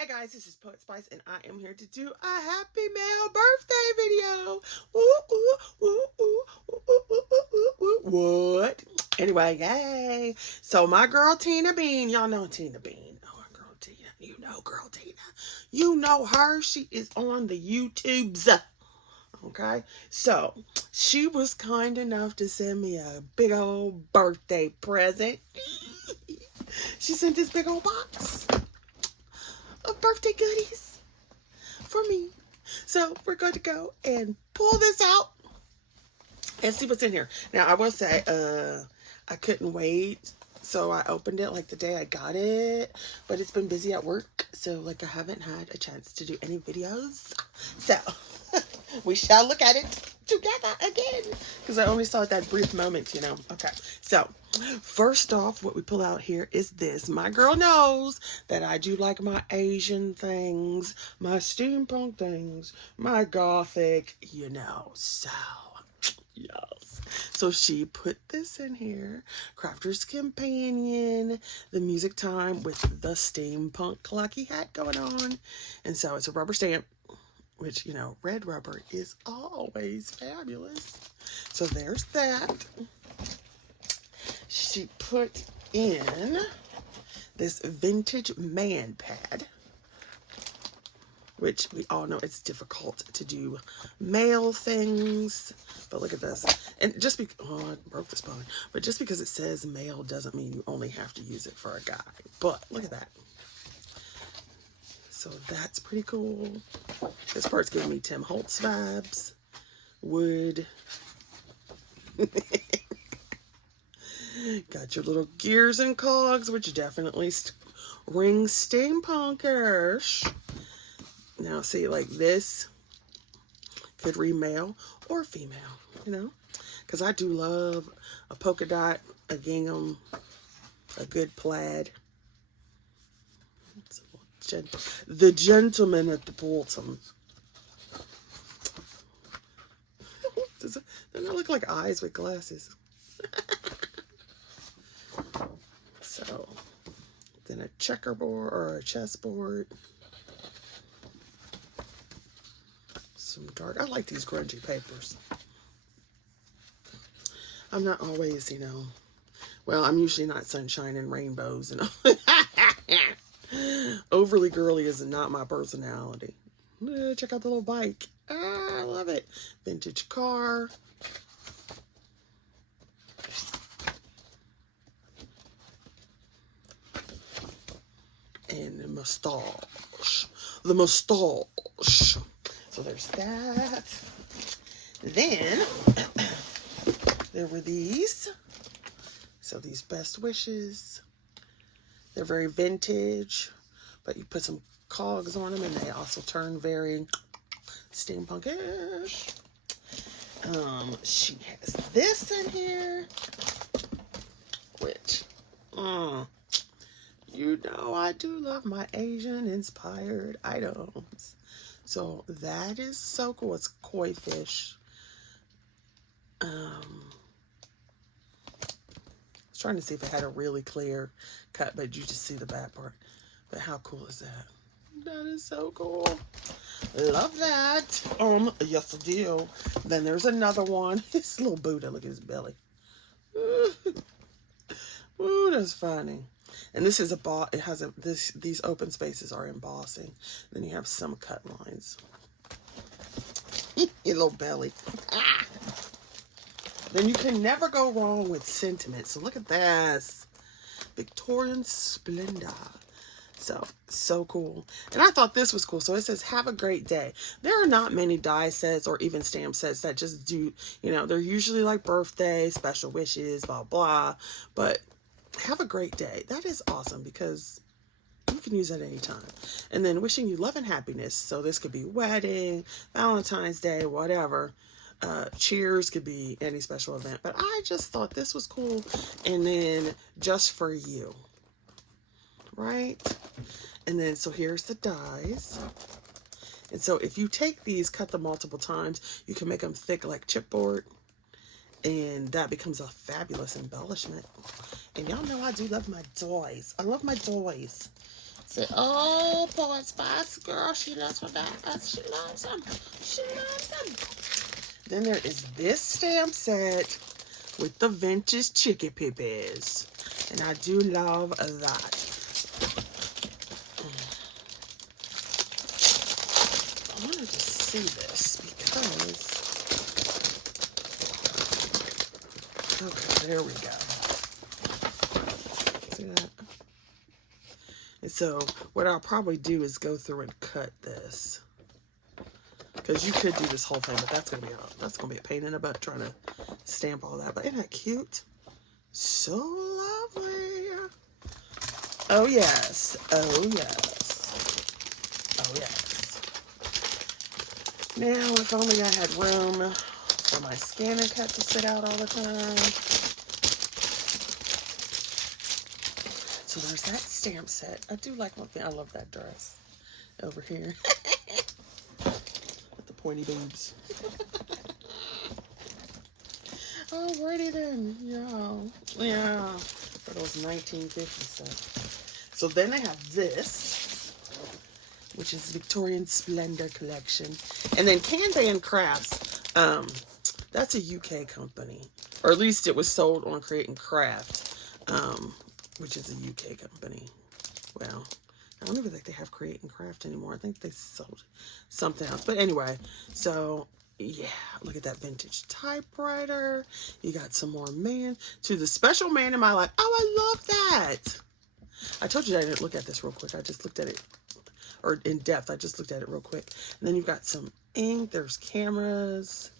Hey guys, this is Poet Spice, and I am here to do a Happy Mail birthday video. Ooh, ooh, ooh, ooh, ooh, ooh, ooh, ooh, ooh. What? Anyway, yay. So my girl Tina Bean, y'all know Tina Bean. Oh, girl Tina. You know girl Tina. You know her. She is on the YouTubes. Okay, so she was kind enough to send me a big old birthday present. She sent this big old box of birthday goodies for me. So we're going to go and pull this out and see what's in here. Now I will say, I couldn't wait. So I opened it like the day I got it, but it's been busy at work. So like I haven't had a chance to do any videos. So we shall look at it together again, because I only saw that brief moment, you know. Okay, so first off, what we pull out here is this. My girl knows that I do like my Asian things, my steampunk things, my gothic, you know. So yes, so she put this in here. Crafter's Companion, the music time with the steampunk clocky hat going on. And so it's a rubber stamp, which, you know, red rubber is always fabulous. So there's that. She put in this vintage man pad, which we all know it's difficult to do mail things. But look at this. And just because, oh, I broke the spine. But just because it says mail doesn't mean you only have to use it for a guy. But look at that. So that's pretty cool. This part's giving me Tim Holtz vibes. Wood. Got your little gears and cogs, which definitely ring steampunkish. Now, see, like this could read male or female, you know? Because I do love a polka dot, a gingham, a good plaid. The gentleman at the bottom. Doesn't that look like eyes with glasses? So, then a checkerboard or a chessboard. Some dark. I like these grungy papers. I'm not always, you know. Well, I'm usually not sunshine and rainbows and all. Overly girly is not my personality. Check out the little bike. Ah, I love it. Vintage car. And the mustache. The mustache. So there's that. Then there were these. So these best wishes. They're very vintage, but you put some cogs on them and they also turn very steampunkish. She has this in here, which, you know, I do love my Asian inspired items. So that is so cool. It's koi fish. I was trying to see if it had a really clear cut, but you just see the back part. But how cool is that? That is so cool. Love that. Yes, I do. Then there's another one. This little Buddha. Look at his belly. Ooh, that's funny. And this is it has these open spaces are embossing. Then you have some cut lines. Your little belly. Ah. Then you can never go wrong with sentiment. So look at this. Victorian Splendor. So cool. And I thought this was cool. So it says, have a great day. There are not many die sets or even stamp sets that just do, you know, they're usually like birthday, special wishes, blah, blah. But have a great day. That is awesome because you can use that anytime. And then wishing you love and happiness. So this could be wedding, Valentine's Day, whatever. Cheers could be any special event. But I just thought this was cool. And then just for you. Right? And then, so here's the dies. And so if you take these, cut them multiple times, you can make them thick like chipboard. And that becomes a fabulous embellishment. And y'all know I do love my toys. I love my toys. Say, oh, poor Spice Girl, she loves what that. She loves them. She loves them. Then there is this stamp set with the vintage chicken pippies. And I do love that. I wanted to see this because... Okay, there we go. See that? And so what I'll probably do is go through and cut this. Because you could do this whole thing, but that's gonna be a pain in the butt trying to stamp all that. But isn't that cute? So lovely. Oh yes. Oh yes. Oh yes. Now if only I had room for my scanner cut to sit out all the time. So there's that stamp set. I do like one thing. I love that dress over here. With the pointy boobs. Alrighty then. Yeah. For those 1950 stuff. So then they have this, which is Victorian Splendor Collection. And then Canva and Crafts. That's a UK company. Or at least it was sold on Create and Craft. Which is a UK company. Well, I don't even think they have Create and Craft anymore. I think they sold something else. But anyway, so yeah, look at that vintage typewriter. You got some more man. To the special man in my life. Oh, I love that. I told you I didn't look at this real quick. I just looked at it, or in depth. I just looked at it real quick. And then you've got some ink. There's cameras.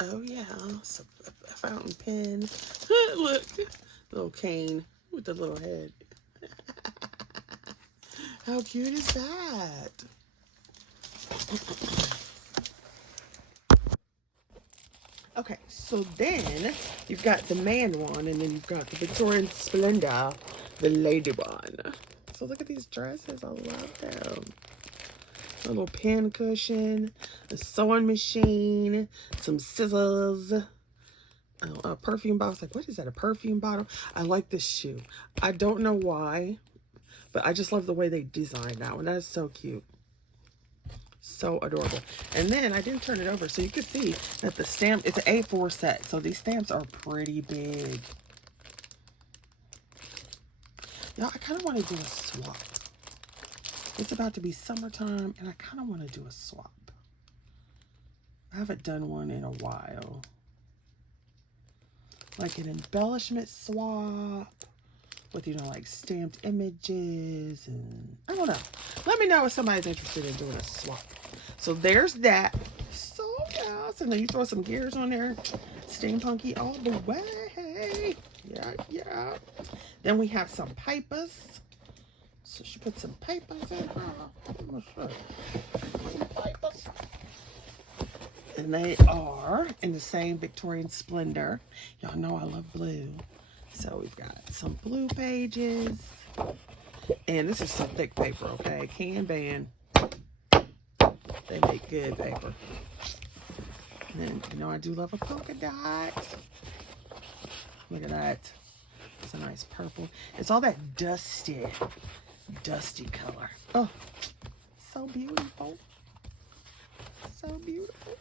Oh yeah, so a fountain pen. Look, little cane with the little head. How cute is that? Okay, so then you've got the man one, and then you've got the Victorian Splendor, the lady one. So look at these dresses. I love them. A little pen cushion, a sewing machine, some scissors, a perfume bottle. Like, what is that, a perfume bottle? I like this shoe. I don't know why, but I just love the way they designed that one. That is so cute. So adorable. And then I didn't turn it over, so you can see that the stamp, it's an A4 set. So these stamps are pretty big. Y'all, I kind of want to do a swap. It's about to be summertime, and I kind of want to do a swap. I haven't done one in a while. Like an embellishment swap with, you know, like stamped images, and I don't know. Let me know if somebody's interested in doing a swap. So there's that. So yes, and then you throw some gears on there. Steampunky all the way. Yeah. Then we have some papers. So she put some papers in her. I'm gonna show you. Some papers. And they are in the same Victorian Splendor. Y'all know I love blue. So we've got some blue pages. And this is some thick paper, okay? Canva. They make good paper. And then, you know, I do love a polka dot. Look at that. It's a nice purple. It's all that dusty color. Oh, so beautiful. So beautiful.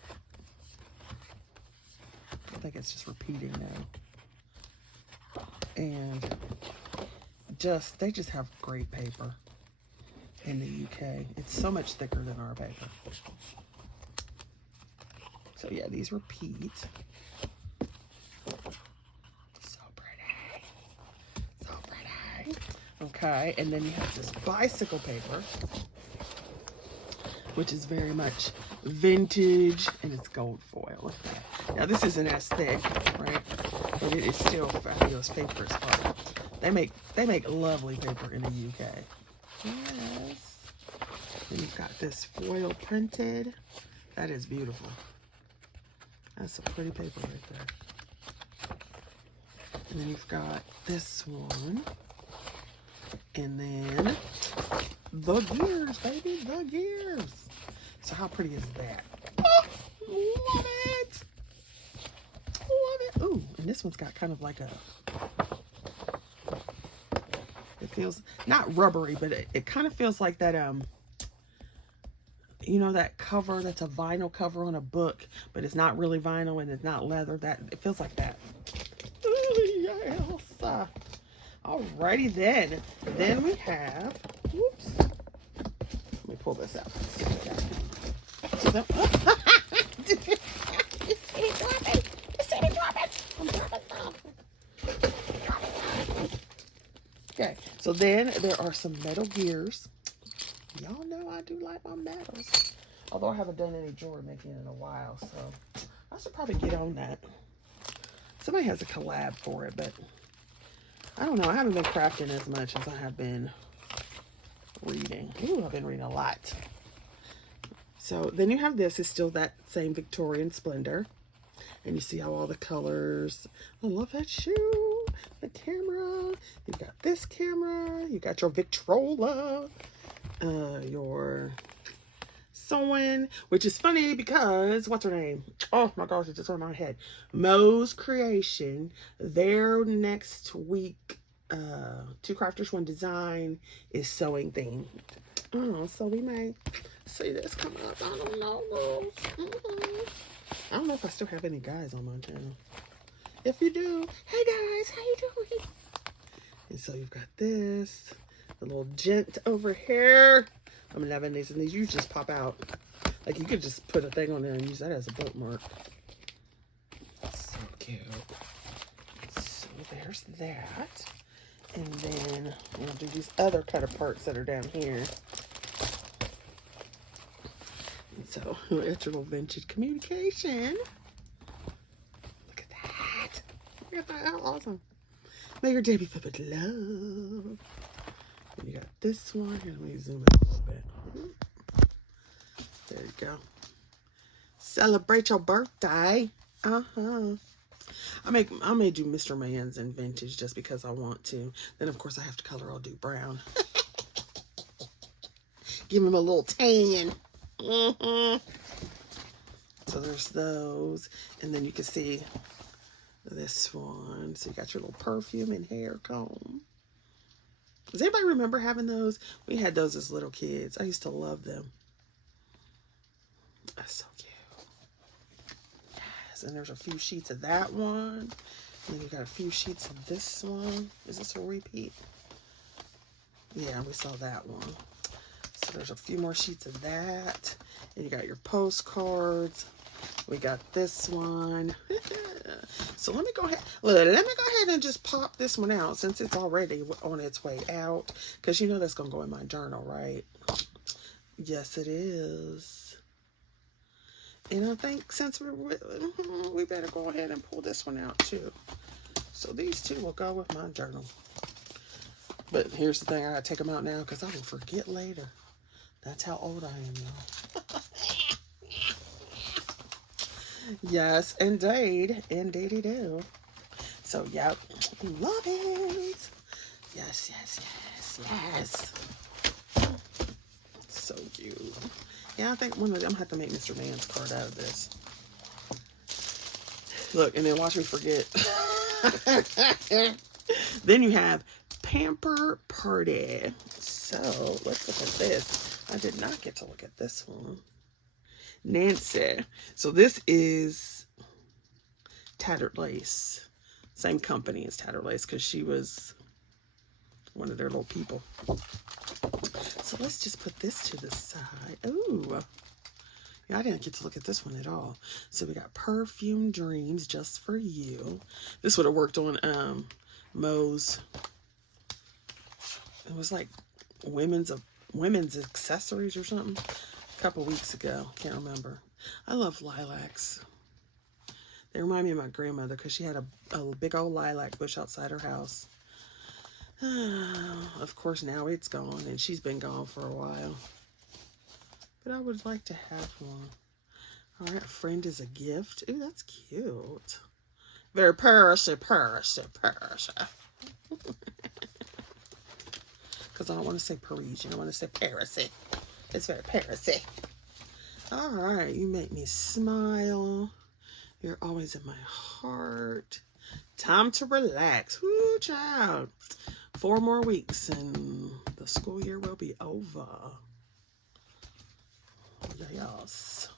I think it's just repeating now. And they just have great paper in the UK. It's so much thicker than our paper. So yeah, these repeat. So pretty. So pretty. Okay, and then you have this bicycle paper, which is very much vintage, and it's gold foil. Look at that. Now this isn't as thick, right? But it is still fabulous paper as far. They make lovely paper in the UK. Yes. Then you've got this foil printed. That is beautiful. That's a pretty paper right there. And then you've got this one. And then the gears, baby, the gears. So how pretty is that? Oh, love it. Love it. Ooh, and this one's got kind of like a, it feels not rubbery, but it kind of feels like that, you know, that cover that's a vinyl cover on a book, but it's not really vinyl and it's not leather. That it feels like that. Yes. Alrighty then. Then we have, whoops. Let me pull this out. So then, you see me dropping? You see me dropping? I'm dropping stuff. Okay, so then there are some metal gears. Y'all know I do like my metals. Although I haven't done any jewelry making in a while, so I should probably get on that. Somebody has a collab for it, but I don't know. I haven't been crafting as much as I have been reading. Ooh, I've been reading a lot. So then you have this. It's still that same Victorian splendor. And you see how all the colors. I love that shoe. The camera. You've got this camera. You got your Victrola. Your sewing, which is funny because what's her name? Oh my gosh, it just went in my head. Mo's Creation. Their next week, Two Crafters One Design is sewing theme. Oh, so we may see this come up. I don't know, girls. I don't know if I still have any guys on my channel. If you do, hey guys, how you doing? And so you've got this, the little gent over here. I'm loving these, and these you just pop out. Like you could just put a thing on there and use that as a bookmark. So cute. So there's that. And then we'll do these other cutter parts that are down here. And so it's your little vintage communication. Look at that. Look at that. How awesome. May your day be filled with love. And you got this one. Here, let me zoom out a little bit. There you go. Celebrate your birthday. I may do Mr. Man's in vintage just because I want to. Then of course I have to color. I'll do brown. Give him a little tan. So there's those, and then you can see this one. So you got your little perfume and hair comb. Does anybody remember having those? We had those as little kids. I used to love them. That's so cute. Yes, and there's a few sheets of that one. And then you got a few sheets of this one. Is this a repeat? Yeah, we saw that one. So there's a few more sheets of that. And you got your postcards. We got this one. So let me go ahead. Let me go ahead and just pop this one out since it's already on its way out. Because you know that's going to go in my journal, right? Yes, it is. And I think since we better go ahead and pull this one out too. So these two will go with my journal. But here's the thing. I got to take them out now because I will forget later. That's how old I am, y'all. Yes, indeed. Indeedy do. So, yep. Love it. Yes, yes, yes, yes. So cute. Yeah, I think one of them have to make Mr. Man's card out of this. Look, and then watch me forget. Then you have Pamper Party. So, let's look at this. I did not get to look at this one. Nancy. So this is Tattered Lace. Same company as Tattered Lace because she was one of their little people. So let's just put this to the side. Ooh. Yeah, I didn't get to look at this one at all. So we got Perfume Dreams Just For You. This would have worked on Mo's. It was like women's accessories or something. A couple weeks ago. Can't remember. I love lilacs. They remind me of my grandmother because she had a big old lilac bush outside her house. Of course, now it's gone and she's been gone for a while. But I would like to have one. All right, a friend is a gift. Ooh, that's cute. Very Paris-y. Because I don't want to say Parisian. I want to say Paris-y. It's very Paris-y. All right, you make me smile. You're always in my heart. Time to relax. Woo, child. 4 more weeks and the school year will be over. Yes.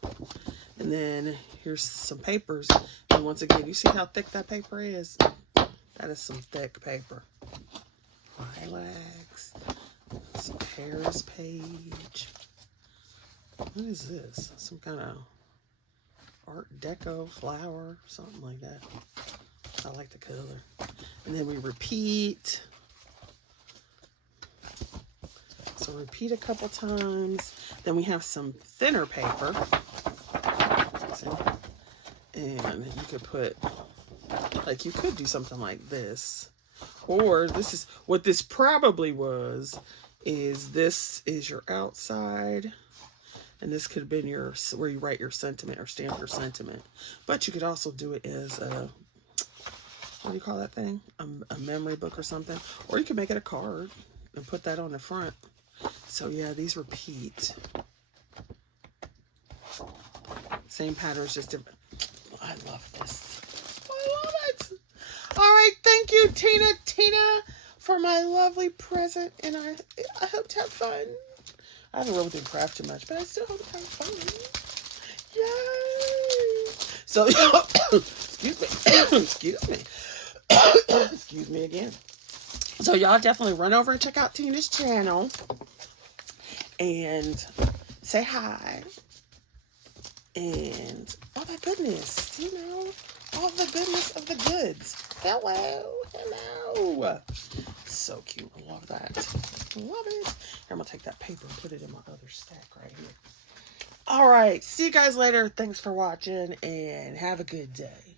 And then here's some papers. And once again, you see how thick that paper is? That is some thick paper. Lilacs. Some Paris page. What is this? Some kind of Art Deco flower, something like that. I like the color. And then we repeat. So repeat a couple times. Then we have some thinner paper. See? And you could put, like, you could do something like this. Or this is, what this probably was, is this is your outside. And this could have been your, where you write your sentiment or stamp your sentiment. But you could also do it as a, what do you call that thing? A memory book or something. Or you could make it a card and put that on the front. So yeah, these repeat. Same patterns, just different. I love this. I love it. All right, thank you, Tina, for my lovely present. And I hope to have fun. I haven't really been craft too much, but I still hope to have fun. Yay! So, excuse me. Excuse me. Excuse me again. So y'all definitely run over and check out Tina's channel and say hi. And all that goodness, you know, all the goodness of the goods. Hello, hello. So cute. I love that. Love it. Here, I'm going to take that paper and put it in my other stack right here. All right. See you guys later. Thanks for watching and have a good day.